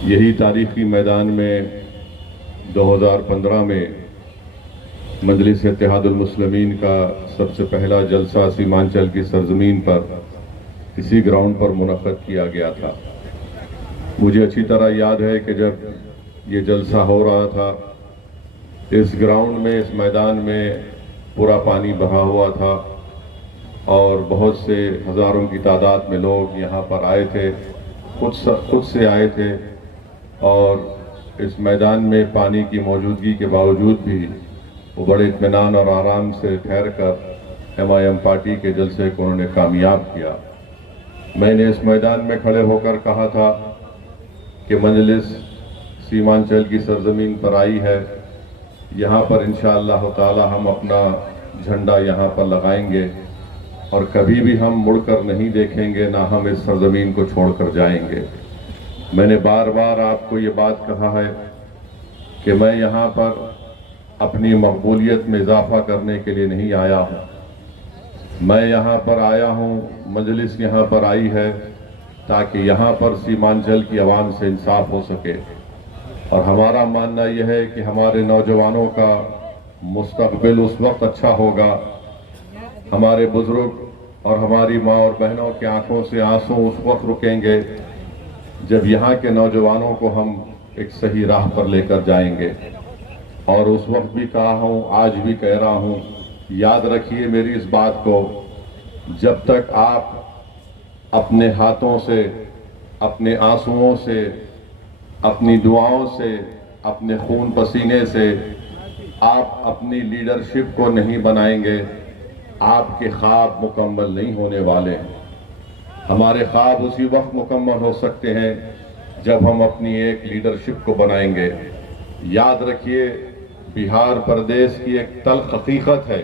यही तारीखी मैदान में 2015 में मजलिस इत्तेहादुल मुस्लिमीन का सबसे पहला जलसा सीमांचल की सरजमीन पर इसी ग्राउंड पर मुनक़्क़द किया गया था। मुझे अच्छी तरह याद है कि जब ये जलसा हो रहा था, इस ग्राउंड में, इस मैदान में पूरा पानी बहा हुआ था और बहुत से हज़ारों की तादाद में लोग यहाँ पर आए थे, खुद से आए थे। और इस मैदान में पानी की मौजूदगी के बावजूद भी वो बड़े इत्मीनान और आराम से ठहर कर MIM पार्टी के जलसे को उन्होंने कामयाब किया। मैंने इस मैदान में खड़े होकर कहा था कि मजलिस सीमांचल की सरजमीन पर आई है, यहाँ पर इंशाअल्लाह ताला हम अपना झंडा यहाँ पर लगाएंगे और कभी भी हम मुड़कर नहीं देखेंगे, ना हम इस सरजमीन को छोड़कर जाएंगे। मैंने बार बार आपको ये बात कहा है कि मैं यहाँ पर अपनी मकबूलियत में इजाफा करने के लिए नहीं आया हूँ। मैं यहाँ पर आया हूँ, मजलिस यहाँ पर आई है ताकि यहाँ पर सीमांचल की आवाम से इंसाफ हो सके। और हमारा मानना यह है कि हमारे नौजवानों का मुस्तकबिल उस वक्त अच्छा होगा, हमारे बुजुर्ग और हमारी माँ और बहनों की आंखों से आंसू उस वक्त रुकेंगे जब यहाँ के नौजवानों को हम एक सही राह पर लेकर जाएंगे। और उस वक्त भी कहा हूँ, आज भी कह रहा हूँ, याद रखिए मेरी इस बात को, जब तक आप अपने हाथों से, अपने आंसुओं से, अपनी दुआओं से, अपने खून पसीने से आप अपनी लीडरशिप को नहीं बनाएंगे, आपके ख्वाब मुकम्मल नहीं होने वाले हैं। हमारे ख्वाब उसी वक्त मुकम्मल हो सकते हैं जब हम अपनी एक लीडरशिप को बनाएंगे। याद रखिए, बिहार प्रदेश की एक तल्ख हकीकत है,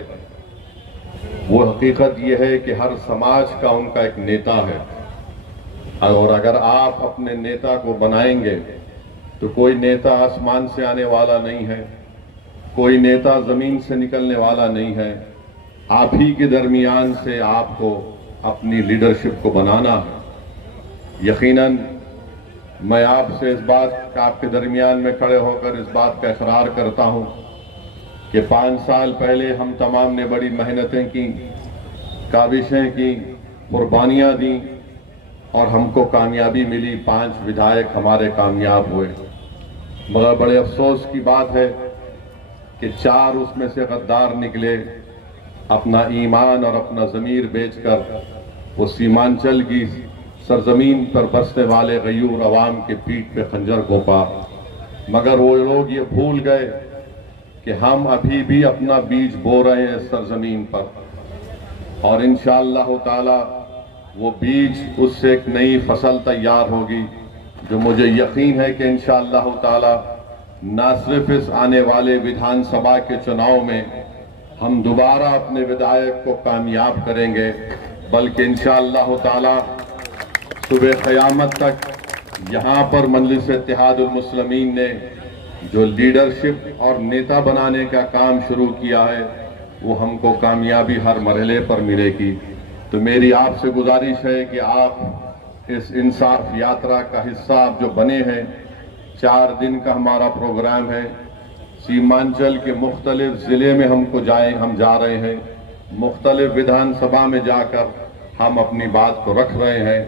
वो हकीकत ये है कि हर समाज का उनका एक नेता है। और अगर आप अपने नेता को बनाएंगे तो कोई नेता आसमान से आने वाला नहीं है, कोई नेता जमीन से निकलने वाला नहीं है। आप ही के दरमियान से आपको अपनी लीडरशिप को बनाना है। यकीनन मैं आपसे इस बात का, आपके दरमियान में खड़े होकर इस बात का इकरार करता हूं कि 5 साल पहले हम तमाम ने बड़ी मेहनतें की, काविशें की, कुर्बानियां दी और हमको कामयाबी मिली। 5 विधायक हमारे कामयाब हुए, मगर बड़े अफसोस की बात है कि 4 उसमें से गद्दार निकले, अपना ईमान और अपना ज़मीर बेचकर वो सीमांचल की सरजमीन पर बसने वाले गयूर अवाम के पीठ पे खंजर घोंपा। मगर वो लोग ये भूल गए कि हम अभी भी अपना बीज बो रहे हैं सरजमीन पर, और इंशाअल्लाह ताला वो बीज, उससे एक नई फसल तैयार होगी जो मुझे यकीन है कि इंशाअल्लाह ताला ना सिर्फ इस आने वाले विधानसभा के चुनाव में हम दोबारा अपने विधायक को कामयाब करेंगे, बल्कि इंशाअल्लाह ताला सुबह क़यामत तक यहाँ पर मजलिस इत्तेहादुल मुस्लिमीन ने जो लीडरशिप और नेता बनाने का काम शुरू किया है, वो हमको कामयाबी हर मरहले पर मिलेगी। तो मेरी आपसे गुजारिश है कि आप इस इंसाफ यात्रा का हिस्सा आप जो बने हैं, 4 दिन का हमारा प्रोग्राम है। सीमांचल के मुख्तलिफ ज़िले में हम जा रहे हैं, मुख्तलिफ विधानसभा में जाकर हम अपनी बात को रख रहे हैं,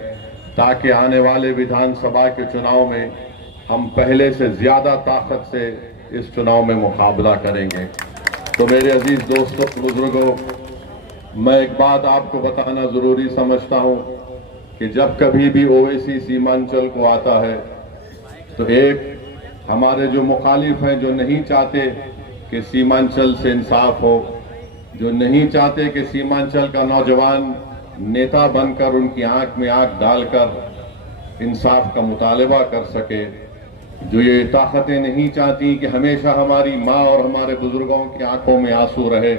ताकि आने वाले विधानसभा के चुनाव में हम पहले से ज़्यादा ताकत से इस चुनाव में मुकाबला करेंगे। तो मेरे अजीज़ दोस्तों, बुजुर्गों, मैं एक बात आपको बताना ज़रूरी समझता हूँ कि जब कभी भी ओवैसी सीमांचल को आता है तो एक हमारे जो मुखालिफ हैं, जो नहीं चाहते कि सीमांचल से इंसाफ हो, जो नहीं चाहते कि सीमांचल का नौजवान नेता बनकर उनकी आंख में आंख डालकर इंसाफ का मुतालबा कर सके, जो ये ताकतें नहीं चाहती कि हमेशा हमारी माँ और हमारे बुजुर्गों की आंखों में आंसू रहे,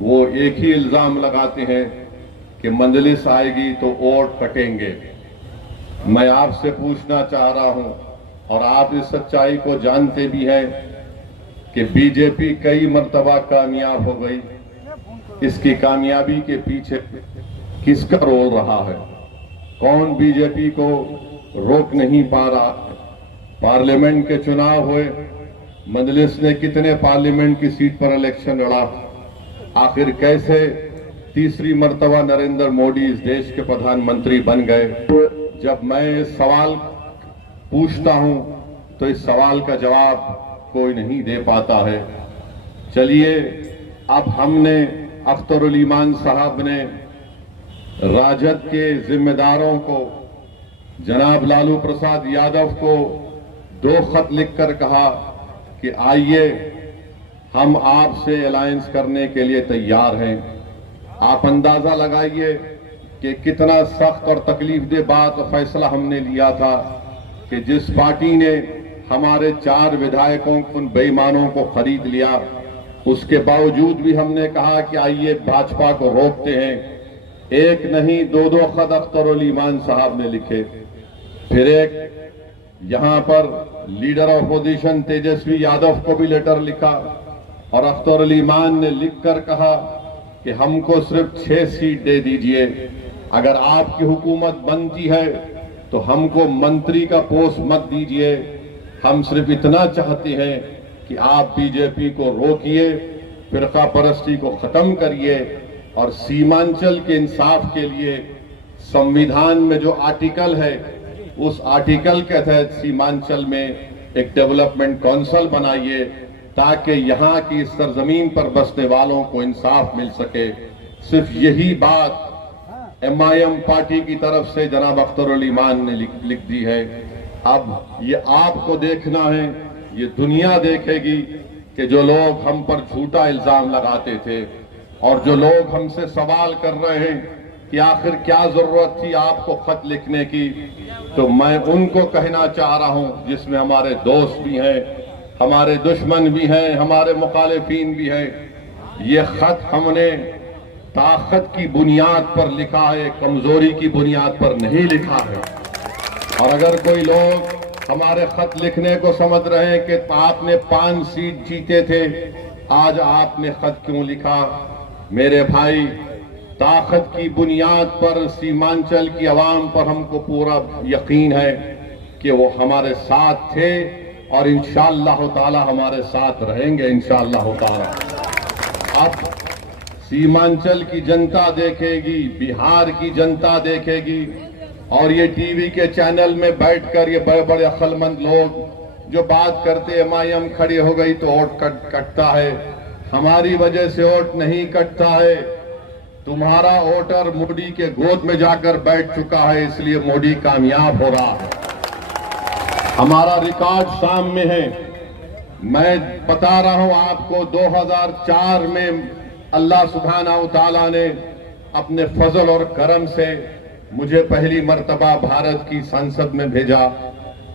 वो एक ही इल्ज़ाम लगाते हैं कि मजलिस आएगी तो वोट कटेंगे। मैं आपसे पूछना चाह रहा हूं, और आप इस सच्चाई को जानते भी हैं कि बीजेपी कई मर्तबा कामयाब हो गई। इसकी कामयाबी के पीछे किसका रोल रहा है? कौन बीजेपी को रोक नहीं पा रहा? पार्लियामेंट के चुनाव हुए, मजलिस ने कितने पार्लियामेंट की सीट पर इलेक्शन लड़ा, आखिर कैसे तीसरी मर्तबा नरेंद्र मोदी इस देश के प्रधानमंत्री बन गए। जब मैं इस सवाल पूछता हूं तो इस सवाल का जवाब कोई नहीं दे पाता है। चलिए, अब हमने अख्तरुल ईमान साहब ने राजद के जिम्मेदारों को, जनाब लालू प्रसाद यादव को 2 खत लिखकर कहा कि आइए हम आपसे अलायंस करने के लिए तैयार हैं। आप अंदाजा लगाइए कि कितना सख्त और तकलीफ दे बात और फैसला हमने लिया था कि जिस पार्टी ने हमारे 4 विधायकों उन बेईमानों को खरीद लिया, उसके बावजूद भी हमने कहा कि आइए भाजपा को रोकते हैं। एक नहीं 2-2 खत अख्तरुल ईमान साहब ने लिखे। फिर एक यहां पर leader of opposition Tejashwi Yadav को भी लेटर लिखा और अख्तरुल ईमान ने लिखकर कहा कि हमको सिर्फ 6 सीट दे दीजिए, अगर आपकी हुकूमत बनती है तो हमको मंत्री का पोस्ट मत दीजिए, हम सिर्फ इतना चाहते हैं कि आप बीजेपी को रोकिए, फिरका परस्ती को खत्म करिए और सीमांचल के इंसाफ के लिए संविधान में जो आर्टिकल है उस आर्टिकल के तहत सीमांचल में एक डेवलपमेंट काउंसिल बनाइए ताकि यहाँ की सरजमीन पर बसने वालों को इंसाफ मिल सके। सिर्फ यही बात MIM पार्टी की तरफ से जनाब अख्तरुल ईमान ने लिख दी है। अब ये आपको देखना है, ये दुनिया देखेगी कि जो लोग हम पर झूठा इल्जाम लगाते थे और जो लोग हमसे सवाल कर रहे हैं कि आखिर क्या जरूरत थी आपको खत लिखने की, तो मैं उनको कहना चाह रहा हूं, जिसमें हमारे दोस्त भी हैं, हमारे दुश्मन भी हैं, हमारे मुखालिफिन भी हैं। ये खत हमने ताकत की बुनियाद पर लिखा है, कमजोरी की बुनियाद पर नहीं लिखा है। और अगर कोई लोग हमारे खत लिखने को समझ रहे हैं कि आपने 5 सीट जीते थे, आज आपने खत क्यों लिखा? मेरे भाई, ताकत की बुनियाद पर सीमांचल की आवाम पर हमको पूरा यकीन है कि वो हमारे साथ थे और इंशाअल्लाह ताला हमारे साथ रहेंगे इंशाअल्लाह ताला। अब सीमांचल की जनता देखेगी, बिहार की जनता देखेगी और ये टीवी के चैनल में बैठकर ये बड़े बड़े अक्लमंद लोग जो बात करते MIM खड़ी हो गई तो वोट कटता है। हमारी वजह से वोट नहीं कटता है, तुम्हारा वोटर मोदी के गोद में जाकर बैठ चुका है, इसलिए मोदी कामयाब हो रहा है। हमारा रिकॉर्ड सामने है। मैं बता रहा हूं आपको, 2004 में अल्लाह सुब्हानहू व तआला ने अपने फजल और करम से मुझे पहली मर्तबा भारत की संसद में भेजा।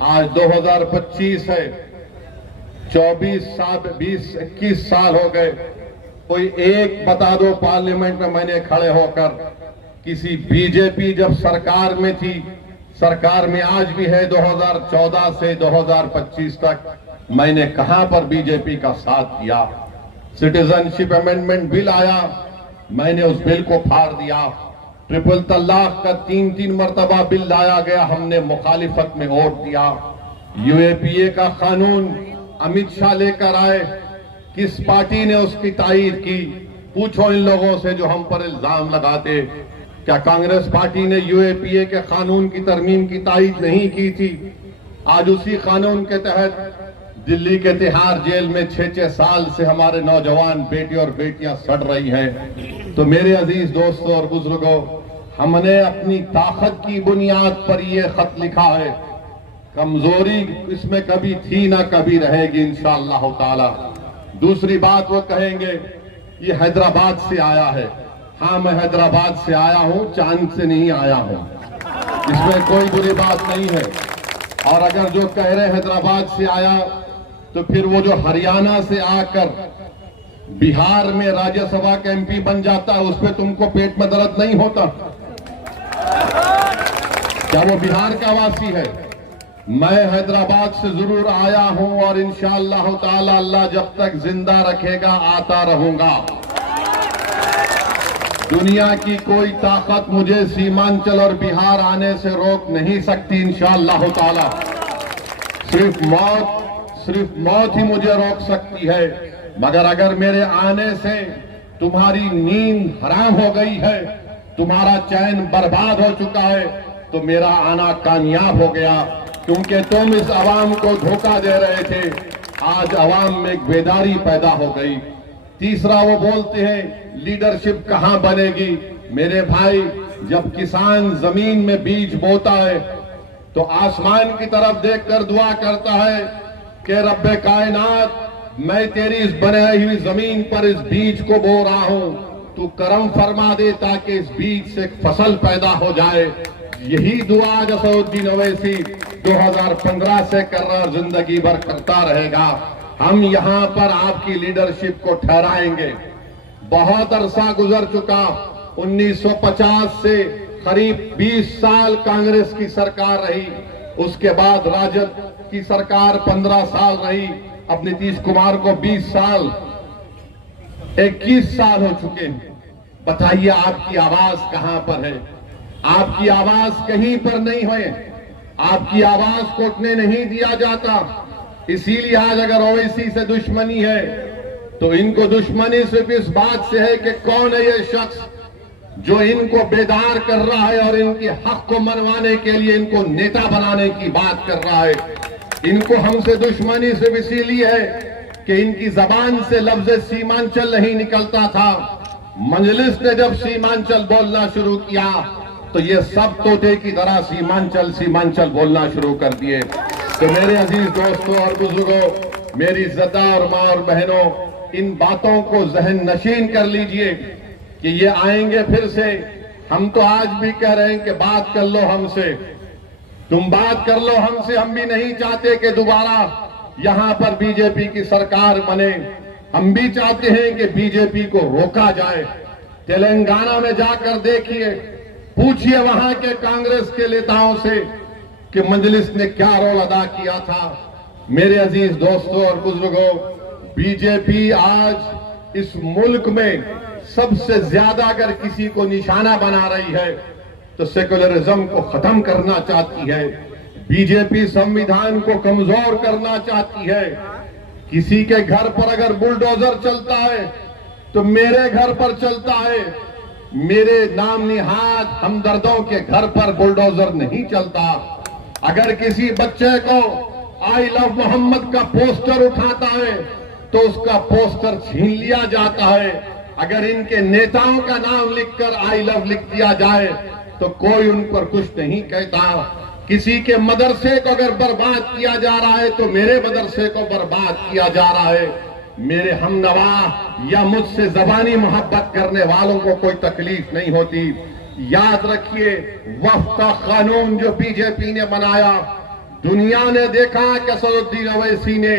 आज 2025 है, 24 साल 20-21 साल हो गए। कोई एक बता दो पार्लियामेंट में मैंने खड़े होकर किसी बीजेपी जब सरकार में थी, सरकार में आज भी है 2014 से 2025 तक, मैंने कहां पर बीजेपी का साथ दिया? सिटीजनशिप अमेंडमेंट बिल आया, मैंने उस बिल को फाड़ दिया। ट्रिपल तलाक का 3-3 मर्तबा बिल लाया गया, हमने मुखालिफत में वोट दिया। UAPA का कानून अमित शाह लेकर आए, किस पार्टी ने उसकी तायीद की? पूछो इन लोगों से जो हम पर इल्जाम लगाते। क्या कांग्रेस पार्टी ने UAPA के कानून की तरमीम की तायीद नहीं की थी? आज उसी कानून के तहत दिल्ली के तिहाड़ जेल में 6-6 साल से हमारे नौजवान बेटे और बेटियां सड़ रही हैं। तो मेरे अजीज दोस्तों और बुजुर्गों, हमने अपनी ताकत की बुनियाद पर यह खत लिखा है। कमजोरी इसमें कभी थी ना कभी रहेगी इंशाअल्लाह ताला। दूसरी बात वो कहेंगे ये हैदराबाद से आया है। हाँ, मैं हैदराबाद से आया हूं, चांद से नहीं आया हूं, इसमें कोई बुरी बात नहीं है। और अगर जो कह रहे हैदराबाद से आया, तो फिर वो जो हरियाणा से आकर बिहार में राज्यसभा का MP बन जाता है, उस पर तुमको पेट में दर्द नहीं होता? क्या वो बिहार का वासी है? मैं हैदराबाद से जरूर आया हूं और इंशाअल्लाह ताला अल्लाह जब तक जिंदा रखेगा आता रहूंगा। दुनिया की कोई ताकत मुझे सीमांचल और बिहार आने से रोक नहीं सकती इंशाअल्लाह ताला। सिर्फ मौत ही मुझे रोक सकती है, मगर अगर मेरे आने से तुम्हारी नींद हराम हो गई है, तुम्हारा चैन बर्बाद हो चुका है, तो मेरा आना कामयाब हो गया, क्योंकि तुम इस आवाम को धोखा दे रहे थे। आज आवाम में एक बेदारी पैदा हो गई। तीसरा, वो बोलते हैं लीडरशिप कहां बनेगी। मेरे भाई, जब किसान जमीन में बीज बोता है तो आसमान की तरफ देखकर दुआ करता है कि रब्बे कायनात, मैं तेरी इस बनाई हुई जमीन पर इस बीज को बो रहा हूं, तू करम फरमा दे ताकि इस बीज से फसल पैदा हो जाए। यही दुआ असदुद्दीन ओवैसी 2015 से कर रहा, जिंदगी भर करता रहेगा। हम यहां पर आपकी लीडरशिप को ठहराएंगे। बहुत अरसा गुजर चुका, 1950 से करीब 20 साल कांग्रेस की सरकार रही, उसके बाद राजद की सरकार 15 साल रही, अब नीतीश कुमार को 20 साल 21 साल हो चुके हैं। बताइए आपकी आवाज कहां पर है? आपकी आवाज कहीं पर नहीं है, आपकी आवाज को उठने नहीं दिया जाता। इसीलिए आज अगर ओवैसी से दुश्मनी है तो इनको दुश्मनी सिर्फ इस बात से है कि कौन है ये शख्स जो इनको बेदार कर रहा है और इनके हक को मनवाने के लिए इनको नेता बनाने की बात कर रहा है। इनको हमसे दुश्मनी सिर्फ इसीलिए है कि इनकी जबान से लफ्ज सीमांचल नहीं निकलता था। मजलिस ने जब सीमांचल बोलना शुरू किया तो ये सब तोते की तरह सीमांचल सीमांचल बोलना शुरू कर दिए। तो मेरे अजीज दोस्तों और बुजुर्गों, मेरी इज्जतदार और मां और बहनों, इन बातों को जहन नशीन कर लीजिए कि ये आएंगे फिर से। हम तो आज भी कह रहे हैं कि बात कर लो हमसे, तुम बात कर लो हमसे। हम भी नहीं चाहते कि दोबारा यहां पर बीजेपी की सरकार बने। हम भी चाहते हैं कि बीजेपी को रोका जाए। तेलंगाना में जाकर देखिए, पूछिए वहां के कांग्रेस के नेताओं से कि मजलिस ने क्या रोल अदा किया था। मेरे अजीज दोस्तों और बुजुर्गों, बीजेपी आज इस मुल्क में सबसे ज्यादा अगर किसी को निशाना बना रही है तो सेकुलरिज्म को खत्म करना चाहती है। बीजेपी संविधान को कमजोर करना चाहती है। किसी के घर पर अगर बुलडोजर चलता है तो मेरे घर पर चलता है। मेरे नाम निहाद हमदर्दों के घर पर बुलडोजर नहीं चलता। अगर किसी बच्चे को आई लव मोहम्मद का पोस्टर उठाता है तो उसका पोस्टर छीन लिया जाता है। अगर इनके नेताओं का नाम लिखकर आई लव लिख दिया जाए तो कोई उन पर कुछ नहीं कहता। किसी के मदरसे को अगर बर्बाद किया जा रहा है तो मेरे मदरसे को बर्बाद किया जा रहा है। मेरे हमनवा या मुझसे जबानी मोहब्बत करने वालों को कोई तकलीफ नहीं होती। याद रखिए, वक्फ का कानून जो बीजेपी ने बनाया, दुनिया ने देखा कि असदुद्दीन ओवैसी ने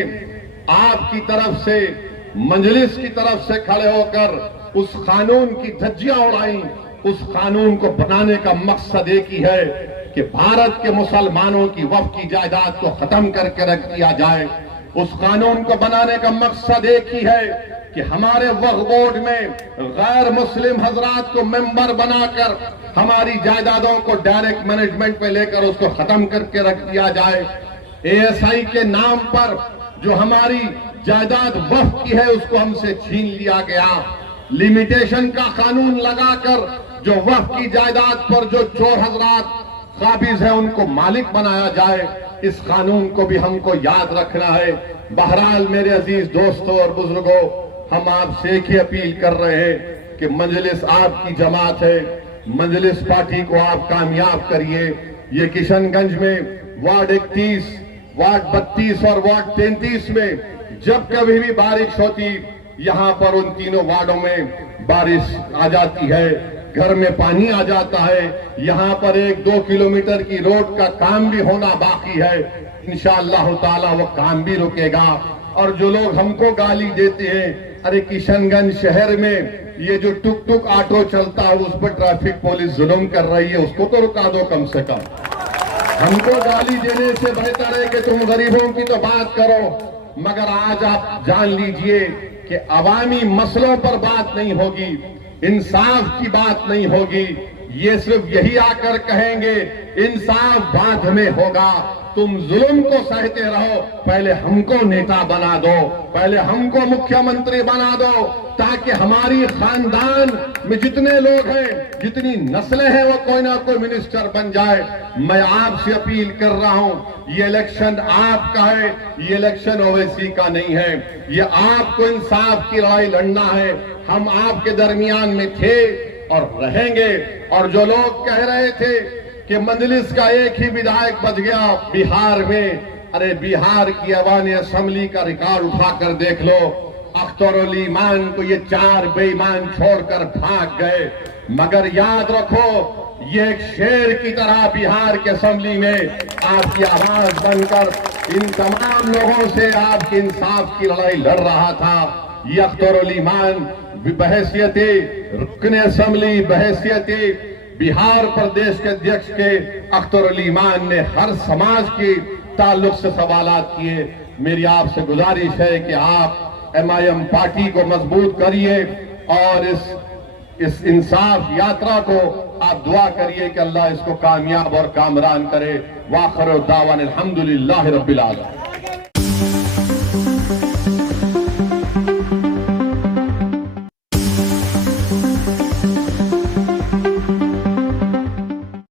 आपकी तरफ से, मजलिस की तरफ से खड़े होकर उस कानून की धज्जियां उड़ाई। उस कानून को बनाने का मकसद एक ही है कि भारत के मुसलमानों की वक्फ की जायदाद को खत्म करके रख दिया जाए। उस कानून को बनाने का मकसद एक ही है कि हमारे वक्फ बोर्ड में गैर मुस्लिम हजरात को मेंबर बनाकर हमारी जायदादों को डायरेक्ट मैनेजमेंट में लेकर उसको खत्म करके रख दिया जाए। एएसआई के नाम पर जो हमारी जायदाद वक्फ की है उसको हमसे छीन लिया गया। लिमिटेशन का कानून लगाकर जो वक्फ की जायदाद पर जो चोर हजरात काबिज है उनको मालिक बनाया जाए। इस कानून को भी हमको याद रखना है। बहरहाल मेरे अजीज दोस्तों और बुजुर्गों, हम आपसे एक ही अपील कर रहे हैं कि मजलिस आपकी जमात है। मजलिस पार्टी को आप कामयाब करिए। ये किशनगंज में वार्ड 31, वार्ड 32 और वार्ड 33 में जब कभी भी बारिश होती, यहाँ पर उन तीनों वार्डों में बारिश आ जाती है, घर में पानी आ जाता है। यहाँ पर 1-2 किलोमीटर की रोड का काम भी होना बाकी है। इंशाअल्लाह ताला वो काम भी रुकेगा। और जो लोग हमको गाली देते हैं, अरे किशनगंज शहर में ये जो टुक टुक ऑटो चलता है उस पर ट्रैफिक पुलिस जुल्म कर रही है, उसको तो रुका दो कम से कम। हमको गाली देने से बेहतर है कि तुम गरीबों की तो बात करो। मगर आज आप जान लीजिए कि अवामी मसलों पर बात नहीं होगी, इंसाफ की बात नहीं होगी। ये सिर्फ यही आकर कहेंगे इंसाफ बाद में होगा। तुम जुल्म को सहते रहो, पहले हमको नेता बना दो, पहले हमको मुख्यमंत्री बना दो, ताकि हमारी खानदान में जितने लोग हैं, जितनी नस्लें हैं, वो कोई ना कोई मिनिस्टर बन जाए। मैं आपसे अपील कर रहा हूं, ये इलेक्शन आपका है, ये इलेक्शन ओवैसी का नहीं है। ये आपको इंसाफ की लड़ाई लड़ना है। हम आपके दरमियान में थे और रहेंगे। और जो लोग कह रहे थे कि मजलिस का एक ही विधायक बच गया बिहार में, अरे बिहार की अवामी असेंबली का रिकॉर्ड उठाकर देख लो। अख्तरुल ईमान को ये 4 बेईमान छोड़कर भाग गए। मगर याद रखो, ये एक शेर की तरह बिहार के असेंबली में आपकी आवाज बनकर इन तमाम लोगों से आपके इंसाफ की लड़ाई लड़ रहा था। ये अख्तरुल ईमान बहैसियत रुकने असेंबली, बहैसियत बिहार प्रदेश के अध्यक्ष के अख्तरुल ईमान ने हर समाज के ताल्लुक से सवालात किए। मेरी आपसे गुजारिश है कि आप MIM पार्टी को मजबूत करिए और इस इंसाफ यात्रा को आप दुआ करिए कि अल्लाह इसको कामयाब और कामरान करे। वाखिर दावाना अल्हम्दुलिल्लाहि रब्बिल आलमीन।